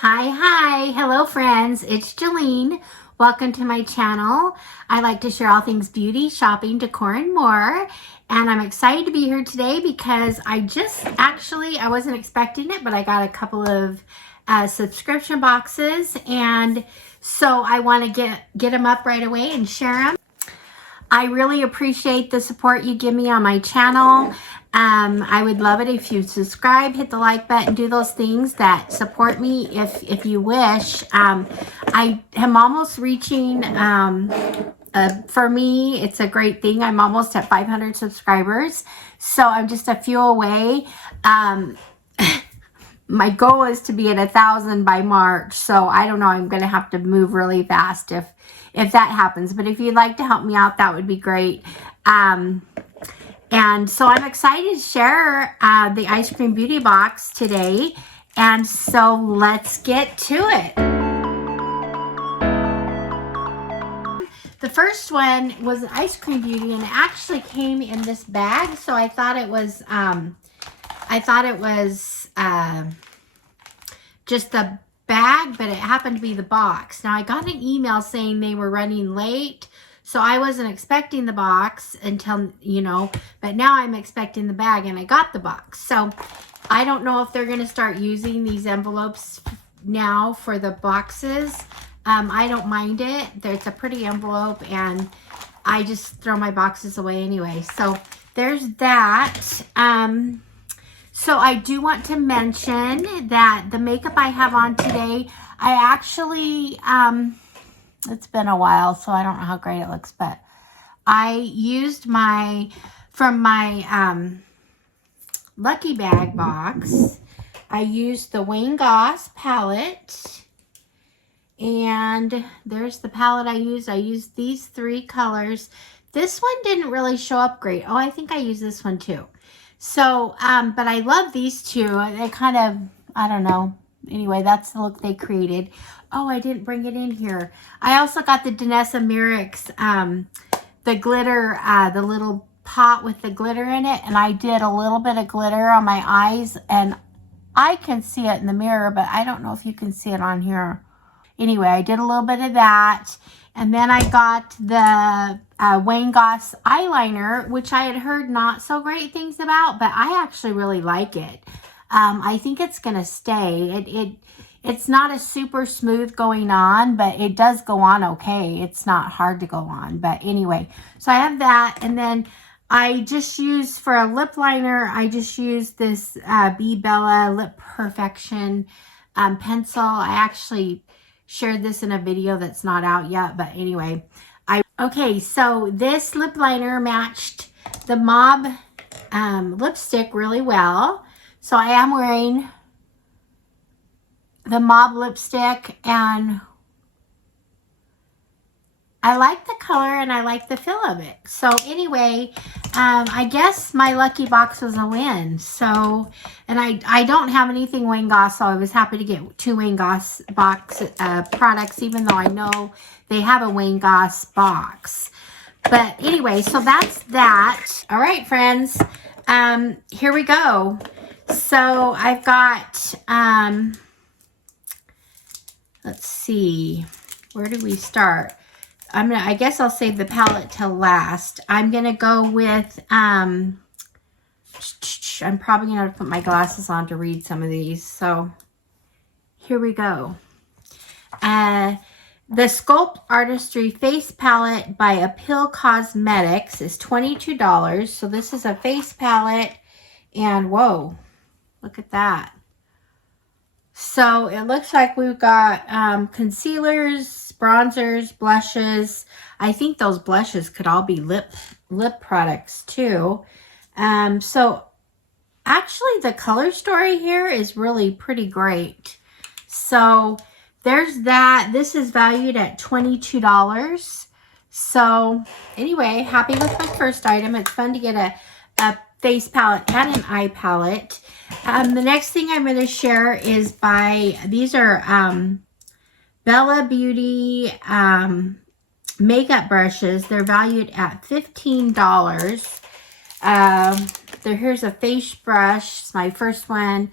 Hi, hello friends, it's Jolene. Welcome to my channel. I like to share all things beauty, shopping, decor, and more. And I'm excited to be here today because I wasn't expecting it, but I got a couple of subscription boxes. And so I want to get them up right away and share them. I really appreciate the support you give me on my channel. I would love it if you subscribe, hit the like button, do those things that support me if you wish. I am almost reaching, for me, it's a great thing. I'm almost at 500 subscribers. So I'm just a few away. My goal is to be at 1,000 by March. So I don't know, I'm going to have to move really fast if that happens. But if you'd like to help me out, that would be great. And so I'm excited to share the EyeScream Beauty Box today. And so let's get to it. The first one was an EyeScream Beauty, and it actually came in this bag. So I thought it was, just the bag, but it happened to be the box. Now I got an email saying they were running late. So I wasn't expecting the box until, but now I'm expecting the bag, and I got the box. So I don't know if they're going to start using these envelopes now for the boxes. I don't mind it. It's a pretty envelope, and I just throw my boxes away anyway. So there's that. So I do want to mention that the makeup I have on today, I actually, it's been a while, so I don't know how great it looks, but I used from my Lucky Bag box, I used the Wayne Goss palette, and there's the palette I used. I used these three colors. This one didn't really show up great. Oh, I think I used this one too. So, but I love these two. They kind of, I don't know. Anyway, that's the look they created. Oh, I didn't bring it in here. I also got the Danessa Myricks, the glitter, the little pot with the glitter in it. And I did a little bit of glitter on my eyes. And I can see it in the mirror, but I don't know if you can see it on here. Anyway, I did a little bit of that. And then I got the Wayne Goss eyeliner, which I had heard not so great things about, but I actually really like it. I think it's going to stay. It's not a super smooth going on, but it does go on okay. It's not hard to go on. But anyway, so I have that. And then I just use, for a lip liner, I just use this Be Bella Lip Perfection pencil. I actually shared this in a video that's not out yet, but anyway. Okay, so this lip liner matched the Mauve lipstick really well. So I am wearing the Mauve lipstick, and I like the color and I like the feel of it. So anyway, I guess my lucky box was a win. So, and I don't have anything Wayne Goss, so I was happy to get 2 Wayne Goss box products, even though I know they have a Wayne Goss box. But anyway, so that's that. All right, friends, here we go. So I've got, let's see, where do we start? I guess I'll save the palette till last. I'm going to go with, I'm probably going to have to put my glasses on to read some of these. So here we go. The Sculpt Artistry Face Palette by Appeal Cosmetics is $22. So this is a face palette, and whoa, look at that. So it looks like we've got concealers, bronzers, blushes. I think those blushes could all be lip products too. So actually the color story here is really pretty great. So there's that. This is valued at $22. So anyway, happy with my first item. It's fun to get a face palette and an eye palette. The next thing I'm going to share is these are Bella Beauty makeup brushes. They're valued at $15. Here's a face brush. It's my first one.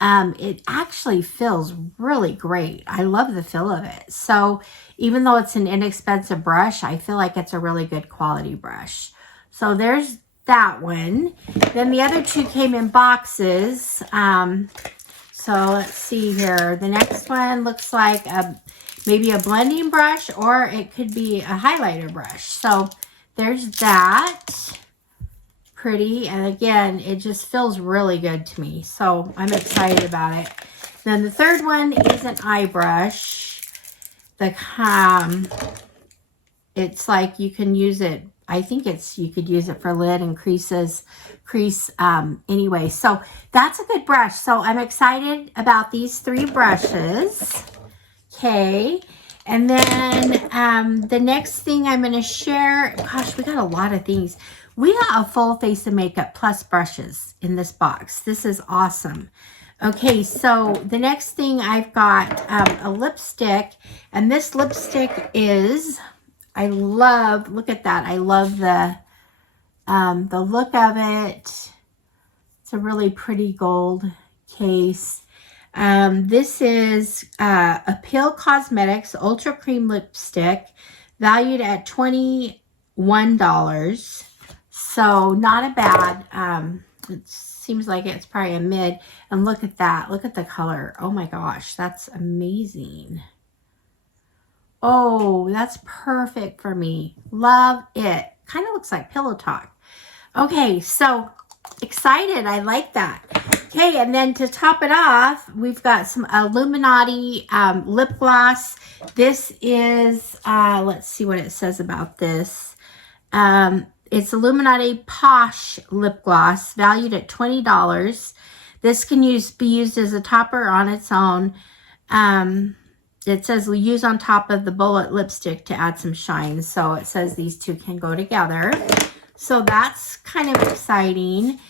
it actually feels really great. I love the feel of it. So even though it's an inexpensive brush, I feel like it's a really good quality brush. So there's that one. Then the other two came in boxes. So let's see here. The next one looks like maybe a blending brush, or it could be a highlighter brush. So there's that. Pretty, and again, it just feels really good to me, so I'm excited about it. Then the third one is an eye brush. It's like you can use it, I think you could use it for lid and crease anyway. So that's a good brush. So I'm excited about these three brushes. Okay. And then the next thing I'm going to share, gosh, we got a lot of things. We got a full face of makeup plus brushes in this box. This is awesome. Okay, so the next thing I've got a lipstick, and this lipstick is, look at that. I love the look of it. It's a really pretty gold case. This is Appeal Cosmetics Ultra Cream Lipstick, valued at $21. So not a bad, it seems like it's probably a mid. And look at that. Look at the color. Oh my gosh, that's amazing. Oh, that's perfect for me. Love it. Kind of looks like Pillow Talk. Okay, so excited. I like that. Okay, and then to top it off, we've got some Illuminati lip gloss. This is, let's see what it says about this. It's Illuminati Posh Lip Gloss, valued at $20. This can be used as a topper on its own. It says we use on top of the bullet lipstick to add some shine. So it says these two can go together. So that's kind of exciting.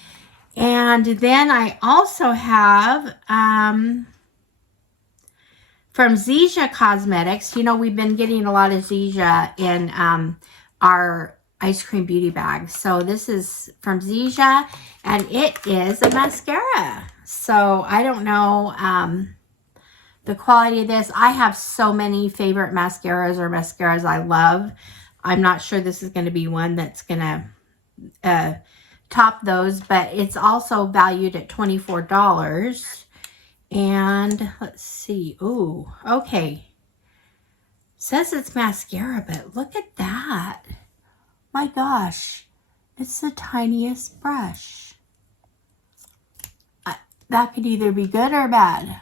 And then I also have from Zizia Cosmetics. You know, we've been getting a lot of Zizia in our ice cream beauty bag. So this is from Zizia, and it is a mascara. So I don't know the quality of this. I have so many favorite mascaras I love. I'm not sure this is going to be one that's going to top those, but it's also valued at $24. And let's see. Ooh, okay. It says it's mascara, but look at that. My gosh, it's the tiniest brush. That could either be good or bad.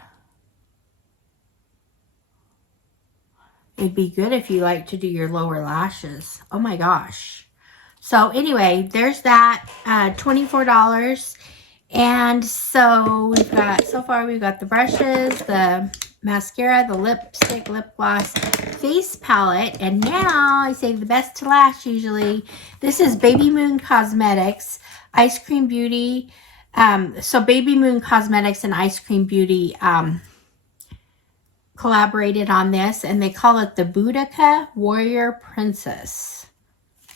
It'd be good if you like to do your lower lashes. Oh my gosh. So anyway, there's that, $24. And so so far we've got the brushes, the mascara, the lipstick, lip gloss, face palette, and now I save the best to last usually. This is Baby Moon Cosmetics, Ice Cream Beauty. So Baby Moon Cosmetics and Ice Cream Beauty collaborated on this, and they call it the Boudica Warrior Princess.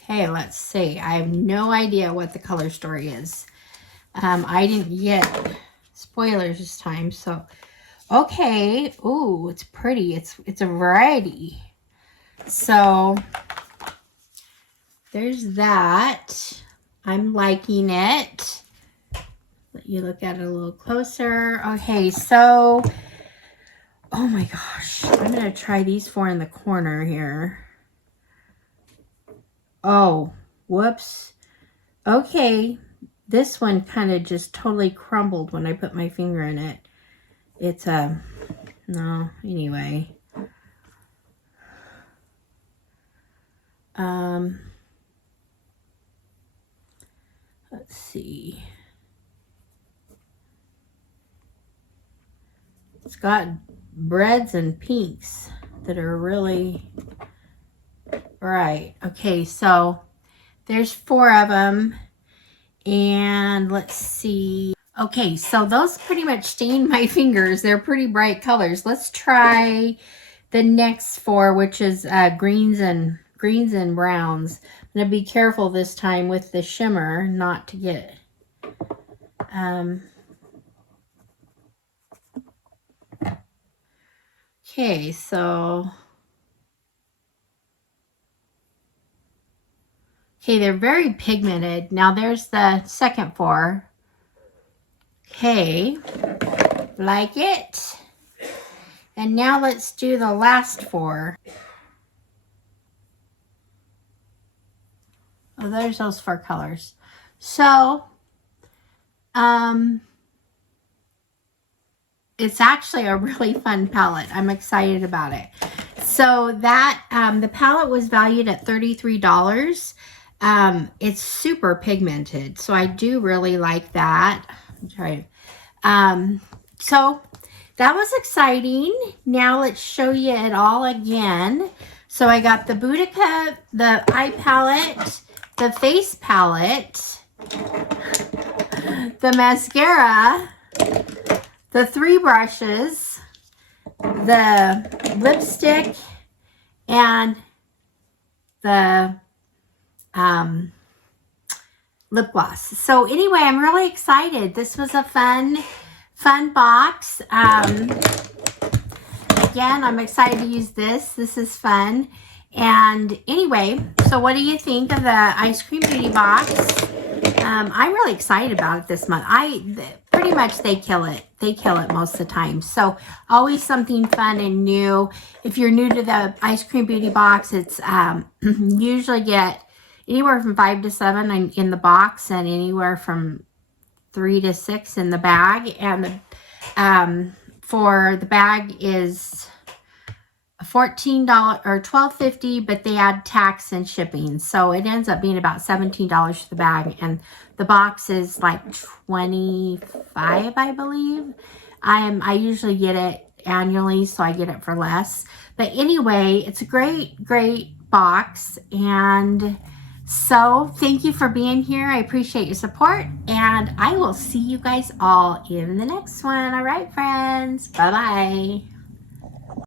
Okay, let's see. I have no idea what the color story is. I didn't get spoilers this time, so okay. Ooh, it's pretty. It's a variety. So there's that. I'm liking it. Let you look at it a little closer. Okay, so oh my gosh, I'm gonna try these four in the corner here. Oh, whoops. Okay. This one kind of just totally crumbled when I put my finger in it. It's no, anyway. Let's see. It's got reds and pinks that are really bright. Okay, so there's four of them. And let's see. Okay, so those pretty much stained my fingers. They're pretty bright colors. Let's try the next four, which is greens and browns. I'm gonna be careful this time with the shimmer, not to get Okay, so okay, they're very pigmented. Now there's the second 4. Okay, like it. And now let's do the last 4. Oh, there's those 4 colors. So, it's actually a really fun palette. I'm excited about it. So that, the palette was valued at $33. It's super pigmented, so I do really like that. I'm trying. So that was exciting. Now let's show you it all again. So I got the Boudica, the eye palette, the face palette, the mascara, the 3 brushes, the lipstick, and the lip gloss. So anyway, I'm really excited. This was a fun box. Again, I'm excited to use this. This is fun. And anyway, so what do you think of the EyeScream Beauty Box? I'm really excited about it this month. Pretty much they kill it. They kill it most of the time. So always something fun and new. If you're new to the EyeScream Beauty Box, it's usually get anywhere from 5 to 7 in the box and anywhere from 3 to 6 in the bag. And for the bag is $14 or $12.50, but they add tax and shipping, so it ends up being about $17 for the bag, and the box is like $25, I believe. I usually get it annually, so I get it for less. But anyway, it's a great box, and so thank you for being here. I appreciate your support, and I will see you guys all in the next one. All right, friends, bye bye.